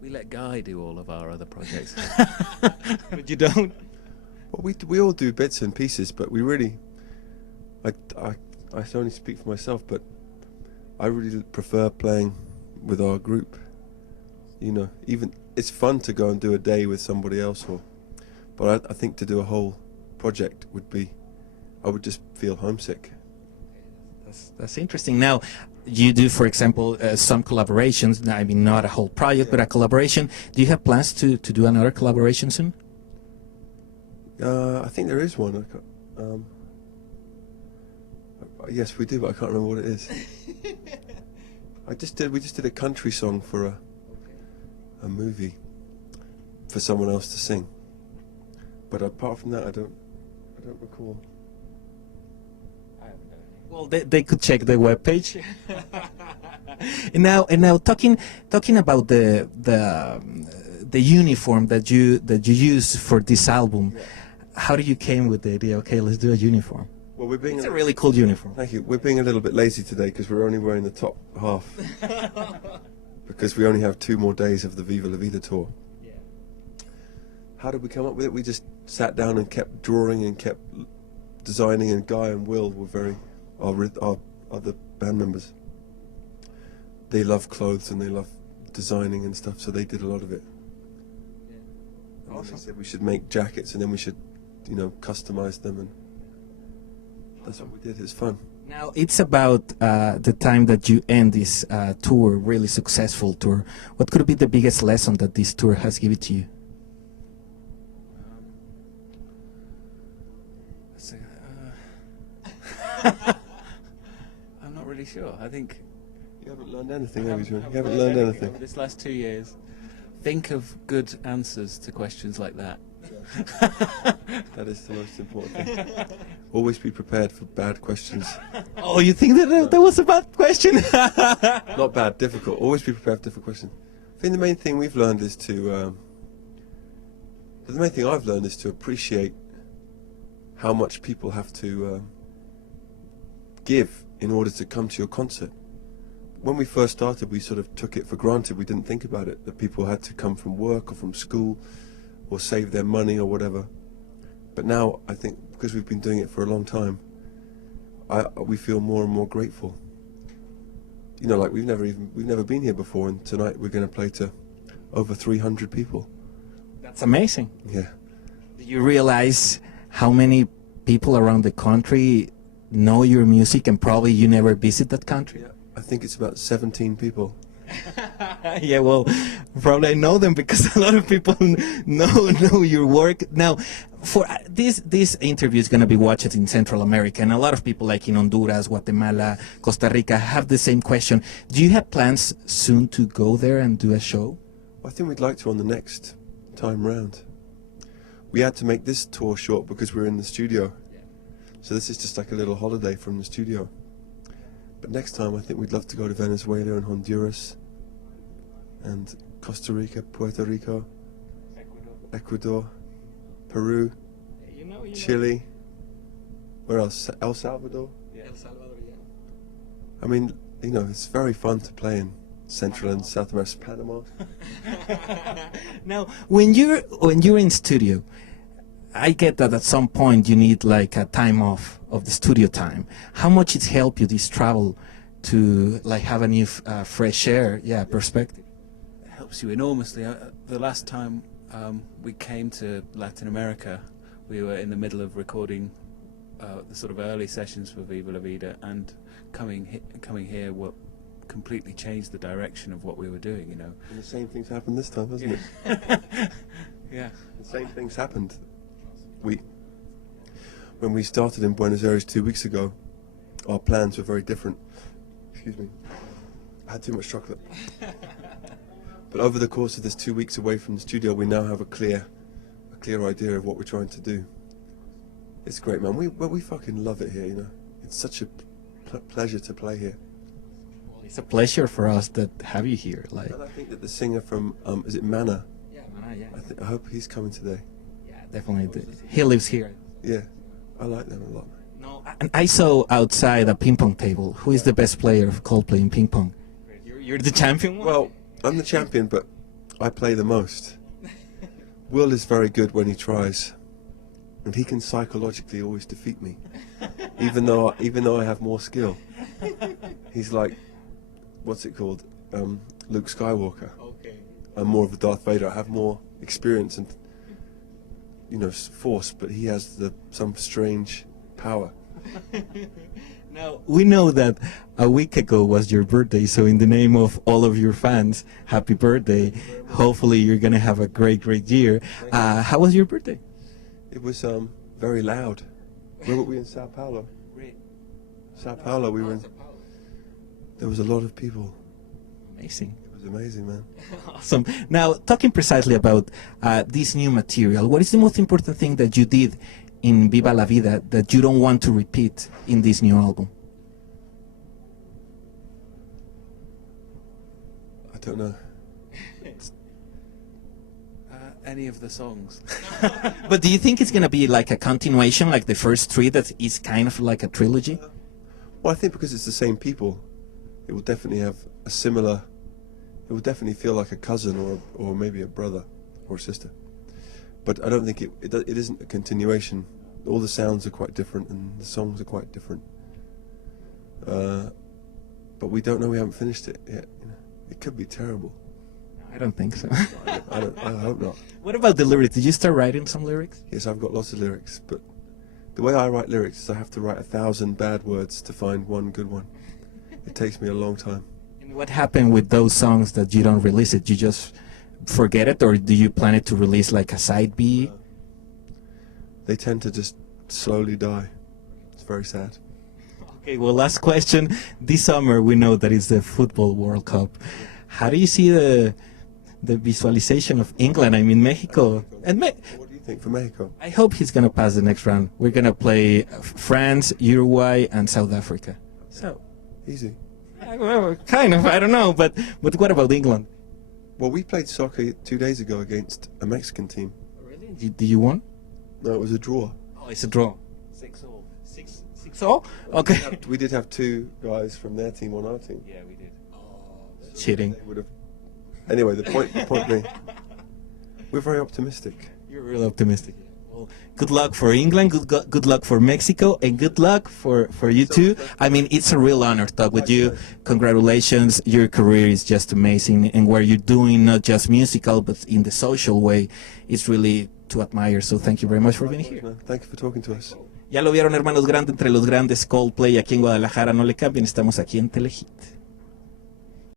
We let Guy do all of our other projects. But you don't? Well, we all do bits and pieces, but we really, I only speak for myself, but I really prefer playing with our group. You know, even it's fun to go and do a day with somebody else, but I think to do a whole project would be, I would just feel homesick. That's interesting. Now, you do, for example, some collaborations. I mean, not a whole project, but a collaboration. Do you have plans to do another collaboration soon? I think there is one. Yes, we do, but I can't remember what it is. We just did a country song for a movie for someone else to sing. But apart from that, I don't recall. Well, they could check the webpage. and now talking about the uniform that you use for this album. Yeah. How did you came with the idea? Okay, let's do a uniform. Well, It's a really cool uniform. Thank you. We're being a little bit lazy today because we're only wearing the top half. Because we only have 2 more days of the Viva La Vida tour. Yeah. How did we come up with it? We just sat down and kept drawing and kept designing, and Guy and Will were our other band members. They love clothes and they love designing and stuff, so they did a lot of it. Yeah. And they said we should make jackets and then we should, customize them, and that's what we did. It's fun. Now, it's about the time that you end this tour, really successful tour. What could be the biggest lesson that this tour has given to you? I'm not really sure. I think You haven't learned anything, have you? You haven't learned anything. over this last 2 years. Think of good answers to questions like that. That is the most important thing. Always be prepared for bad questions. Oh, you think that was a bad question? Not bad, difficult. Always be prepared for difficult questions. I think the main thing we've learned is to... the main thing I've learned is to appreciate how much people have to give in order to come to your concert. When we first started, we sort of took it for granted. We didn't think about it, that people had to come from work or from school or save their money or whatever. But now, I think, because we've been doing it for a long time, we feel more and more grateful. You know, like we've never been here before, and tonight we're going to play to over 300 people. That's amazing. Yeah. Do you realize how many people around the country know your music, and probably you never visit that country? Yeah. I think it's about 17 people. Yeah, well, probably I know them because a lot of people know your work. Now, for this interview is going to be watched in Central America, and a lot of people like in Honduras, Guatemala, Costa Rica have the same question. Do you have plans soon to go there and do a show? I think we'd like to on the next time round. We had to make this tour short because we're in the studio. So this is just like a little holiday from the studio. But next time I think we'd love to go to Venezuela and Honduras and Costa Rica, Puerto Rico, Ecuador, Peru, Chile, where else? El Salvador? Yeah. El Salvador, yeah. I mean, you know, it's very fun to play in Central and South America, Panama. Now, when you're in studio, I get that at some point you need like a time off of the studio time. How much it helped you, this travel, to like have a new fresh air, perspective? It helps you enormously. The last time we came to Latin America, we were in the middle of recording the sort of early sessions for Viva La Vida, and coming here completely changed the direction of what we were doing, you know. And the same things happened this time, hasn't it? Yeah. The same things happened. When we started in Buenos Aires 2 weeks ago, our plans were very different. Excuse me. I had too much chocolate. But over the course of this 2 weeks away from the studio, we now have a clear idea of what we're trying to do. It's great, man. We fucking love it here, you know. It's such a pleasure to play here. Well, it's a pleasure for us that have you here. Like, And I think that the singer from, is it Mana? yeah, man, yeah. I hope he's coming today. Yeah, definitely. He lives here. Yeah, I like them a lot. No, and I saw outside a ping pong table. Who is the best player of Coldplay in ping pong? You're the champion one? Well, I'm the champion, but I play the most. Will is very good when he tries, and he can psychologically always defeat me, even though I have more skill. He's like, what's it called? Luke Skywalker. Okay. I'm more of a Darth Vader. I have more experience and, you know, force, but he has some strange power. Now, we know that a week ago was your birthday, so in the name of all of your fans, happy birthday. Hopefully you're going to have a great, great year. How was your birthday? It was very loud. Where were we in Sao Paulo? Sao Paulo, we were in. There was a lot of people. Amazing. It was amazing, man. Awesome. Now, talking precisely about this new material, what is the most important thing that you did in Viva la Vida that you don't want to repeat in this new album? I don't know. Any of the songs. But do you think it's going to be like a continuation, like the first three, that is kind of like a trilogy? Well, I think because it's the same people, it will definitely have a similar. It will definitely feel like a cousin or maybe a brother or a sister. But I don't think it isn't a continuation. All the sounds are quite different and the songs are quite different. But we don't know. We haven't finished it yet. You know, it could be terrible. I don't think so. I hope not. What about the lyrics? Did you start writing some lyrics? Yes, I've got lots of lyrics, but the way I write lyrics is I have to write 1,000 bad words to find one good one. It takes me a long time. And what happened with those songs that you don't release it? You just forget it, or do you plan it to release like a side B? They tend to just slowly die. It's very sad. Okay, well, last question. This summer, we know that it's the Football World Cup. How do you see the visualization of England? I mean, Mexico. And What do you think for Mexico? I hope he's going to pass the next round. We're going to play France, Uruguay, and South Africa. So, Easy. well, kind of, I don't know. But what about England? Well, we played soccer 2 days ago against a Mexican team. Really? Did you won? No, it was a draw. Oh, it's a draw. 6-all. 6-6-0? Okay. We did have two guys from their team on our team. Yeah, we did. Cheating. They would have. Anyway, the point being, we're very optimistic. You're real optimistic. Well, good luck for England, good luck for Mexico, and good luck for you too. I mean, it's a real honor to talk with you. Congratulations. Your career is just amazing, and what you're doing, not just musical, but in the social way, it's really to admire. So thank you very much for being here. Thank you for talking to us. Ya lo vieron, hermanos, grande entre los grandes, Coldplay aquí en Guadalajara. No le cambien, estamos aquí en Telehit.